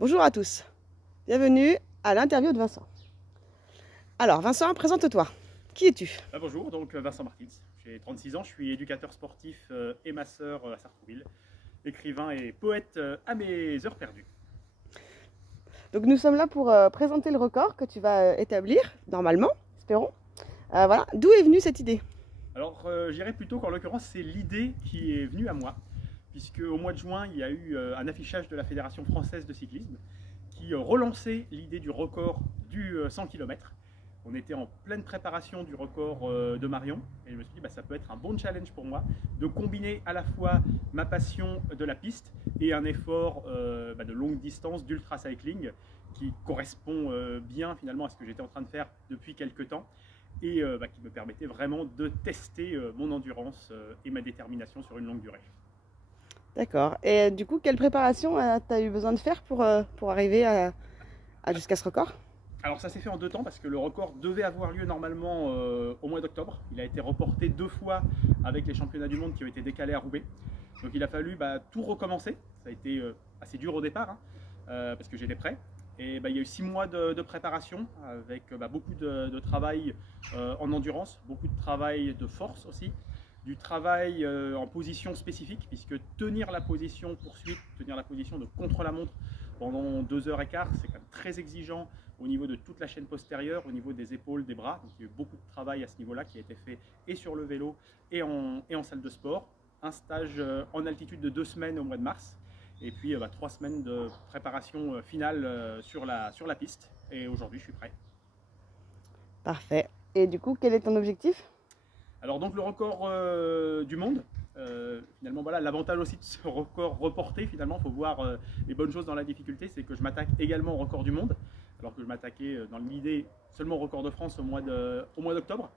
Bonjour à tous, bienvenue à l'interview de Vincent. Alors Vincent, présente-toi. Qui es-tu? Bonjour, donc Vincent Martins, j'ai 36 ans, je suis éducateur sportif et masseur à Sartrouville, écrivain et poète à mes heures perdues. Donc nous sommes là pour présenter le record que tu vas établir, normalement, espérons. Voilà, d'où est venue cette idée? Alors je dirais plutôt qu'en l'occurrence c'est l'idée qui est venue à moi, puisque au mois de juin il y a eu un affichage de la Fédération française de cyclisme qui relançait l'idée du record du 100 km. On était en pleine préparation du record de Marion et je me suis dit ça peut être un bon challenge pour moi de combiner à la fois ma passion de la piste et un effort de longue distance d'ultra cycling qui correspond bien finalement à ce que j'étais en train de faire depuis quelques temps et qui me permettait vraiment de tester mon endurance et ma détermination sur une longue durée. D'accord. Et du coup, quelle préparation tu as eu besoin de faire pour arriver jusqu'à ce record? Alors ça s'est fait en 2 temps parce que le record devait avoir lieu normalement au mois d'octobre. Il a été reporté 2 fois avec les championnats du monde qui ont été décalés à Roubaix. Donc il a fallu tout recommencer. Ça a été assez dur au départ parce que j'étais prêt. Et il y a eu 6 mois de préparation avec beaucoup de travail en endurance, beaucoup de travail de force aussi, du travail en position spécifique puisque tenir la position poursuite, tenir la position de contre-la-montre pendant 2h15, c'est quand même très exigeant au niveau de toute la chaîne postérieure, au niveau des épaules, des bras. Donc il y a eu beaucoup de travail à ce niveau-là qui a été fait et sur le vélo et en salle de sport. Un stage en altitude de 2 semaines au mois de mars. Et puis 3 semaines de préparation finale sur la piste. Et aujourd'hui, je suis prêt. Parfait. Et du coup, quel est ton objectif? Alors donc le record du monde. Finalement voilà, l'avantage aussi de ce record reporté, finalement, il faut voir les bonnes choses dans la difficulté, c'est que je m'attaque également au record du monde, alors que je m'attaquais dans l'idée seulement au record de France au mois d'octobre.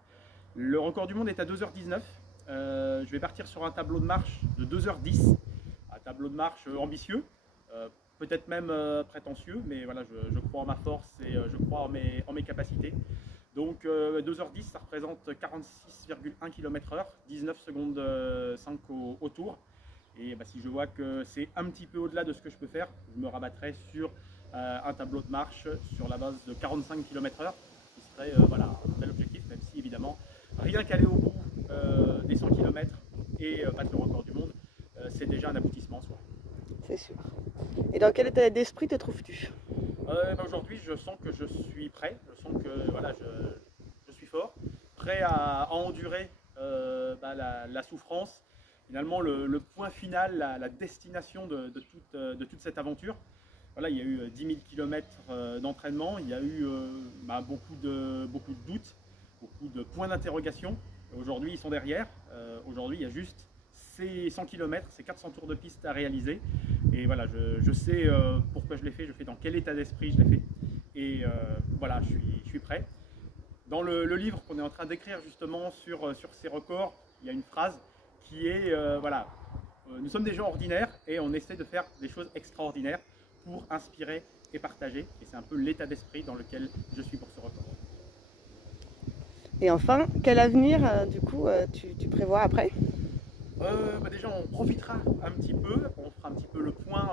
Le record du monde est à 2h19. Je vais partir sur un tableau de marche de 2h10, un tableau de marche ambitieux, peut-être même prétentieux, mais voilà, je crois en ma force et je crois en mes capacités. Donc 2h10, ça représente 46,1 km/h, 19 secondes 5 au tour. Et si je vois que c'est un petit peu au-delà de ce que je peux faire, je me rabattrai sur un tableau de marche sur la base de 45 km/h, qui serait voilà, un bel objectif, même si évidemment, rien qu'aller au bout des 100 km et battre le record du monde, c'est déjà un aboutissement en soi. C'est sûr. Et dans quel état d'esprit te trouves-tu? Aujourd'hui, je sens que je suis prêt, je sens que voilà, je suis fort, prêt à endurer la souffrance. Finalement, le point final, la destination de toute cette aventure. Voilà, il y a eu 10 000 km d'entraînement, il y a eu beaucoup de doutes, beaucoup de points d'interrogation. Aujourd'hui, ils sont derrière. Aujourd'hui, il y a juste ces 100 km, ces 400 tours de piste à réaliser. Et voilà, je sais pourquoi je l'ai fait, je sais dans quel état d'esprit je l'ai fait. Et voilà, je suis prêt. Dans le livre qu'on est en train d'écrire justement sur ces records, il y a une phrase qui est voilà, nous sommes des gens ordinaires et on essaie de faire des choses extraordinaires pour inspirer et partager. Et c'est un peu l'état d'esprit dans lequel je suis pour ce record. Et enfin, quel avenir du coup tu prévois après? Déjà on profitera un petit peu, on fera un petit peu le point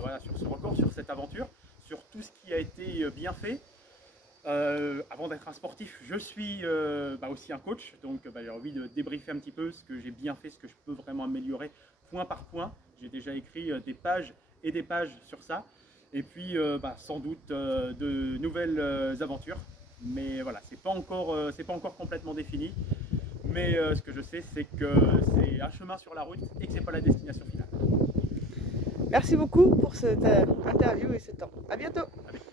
voilà, sur ce record, sur cette aventure, sur tout ce qui a été bien fait. Avant d'être un sportif, je suis aussi un coach, donc j'ai envie de débriefer un petit peu ce que j'ai bien fait, ce que je peux vraiment améliorer point par point. J'ai déjà écrit des pages et des pages sur ça, et puis sans doute de nouvelles aventures, mais voilà, c'est pas encore complètement défini. Mais ce que je sais, c'est que c'est un chemin sur la route et que ce n'est pas la destination finale. Merci beaucoup pour cette interview et ce temps. À bientôt.